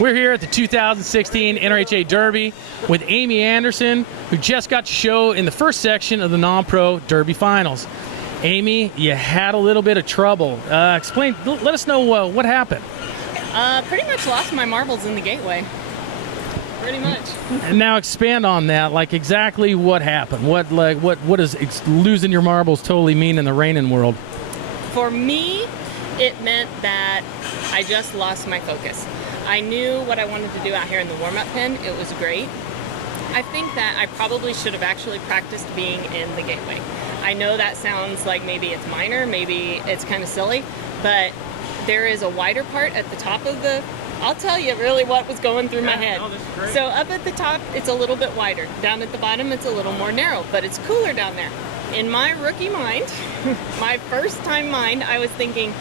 We're here at the 2016 NRHA Derby with Amy Anderson, who just got to show in the first section of the Non Pro Derby Finals. Amy, you had a little bit of trouble. Let us know what happened. Pretty much lost my marbles in the gateway. Pretty much. And now expand on that. Like exactly what happened. What does losing your marbles totally mean in the reining world? For me, it meant that I just lost my focus. I knew what I wanted to do out here in the warm-up pen. It was great. I think that I probably should have actually practiced being in the gateway. I know that sounds like maybe it's minor, maybe it's kind of silly, but there is a wider part at the top of the, I'll tell you really what was going through my head. So up at the top, it's a little bit wider. Down at the bottom, it's a little more narrow, but it's cooler down there. In my rookie mind, my first time mind, I was thinking,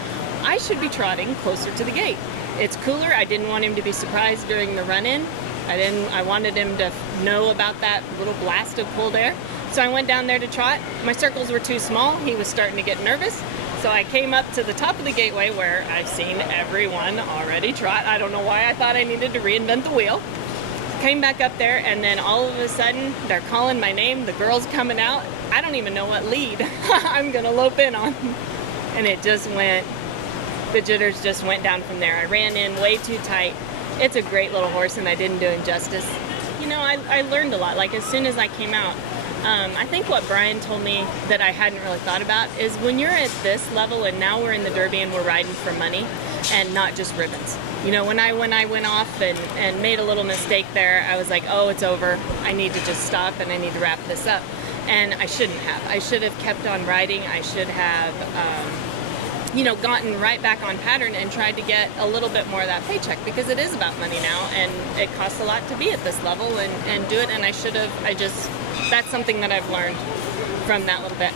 I should be trotting closer to the gate. It's cooler. I didn't want him to be surprised during the run-in. I wanted him to know about that little blast of cold air. So I went down there to trot. My circles were too small. He was starting to get nervous. So I came up to the top of the gateway where I've seen everyone already trot. I don't know why I thought I needed to reinvent the wheel. Came back up there, and then all of a sudden, they're calling my name. The girl's coming out. I don't even know what lead I'm going to lope in on. And it just went, the jitters just went down from there. I ran in way too tight. It's a great little horse, and I didn't do him justice. You know, I learned a lot. Like, as soon as I came out, I think what Brian told me that I hadn't really thought about is when you're at this level, and now we're in the Derby and we're riding for money and not just ribbons. You know, when I went off and made a little mistake there, I was like, oh, it's over. I need to just stop and I need to wrap this up. And I shouldn't have. I should have kept on riding. I should have, you know, gotten right back on pattern and tried to get a little bit more of that paycheck, because it is about money now and it costs a lot to be at this level and do it. And I should have, that's something that I've learned from that little bit.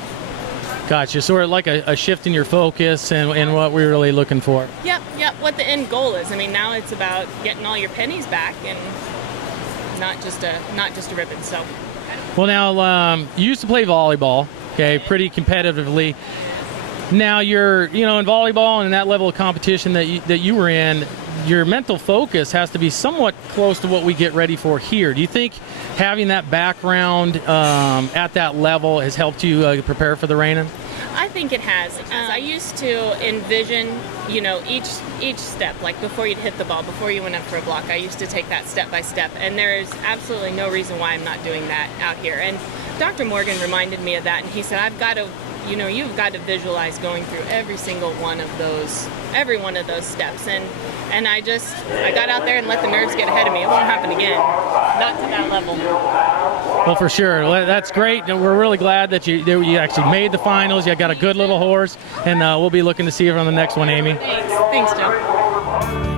Gotcha. Sort of like a shift in your focus and what we're really looking for. Yep. What the end goal is. I mean, now it's about getting all your pennies back and not just a ribbon. So. Well, now you used to play volleyball, okay, pretty competitively. Now you're, you know, in volleyball and that level of competition that you were in, your mental focus has to be somewhat close to what we get ready for here. Do you think having that background at that level has helped you prepare for the reining? I think it has. I used to envision, you know, each step, like before you'd hit the ball, before you went up for a block, I used to take that step by step, and there's absolutely no reason why I'm not doing that out here. And Dr. Morgan reminded me of that, and he said, you've got to visualize going through every one of those steps. And I got out there and let the nerves get ahead of me. It won't happen again. Not to that level. Well, for sure. Well, that's great. We're really glad that you actually made the finals. You got a good little horse, and we'll be looking to see you on the next one, Amy. Thanks, Joe.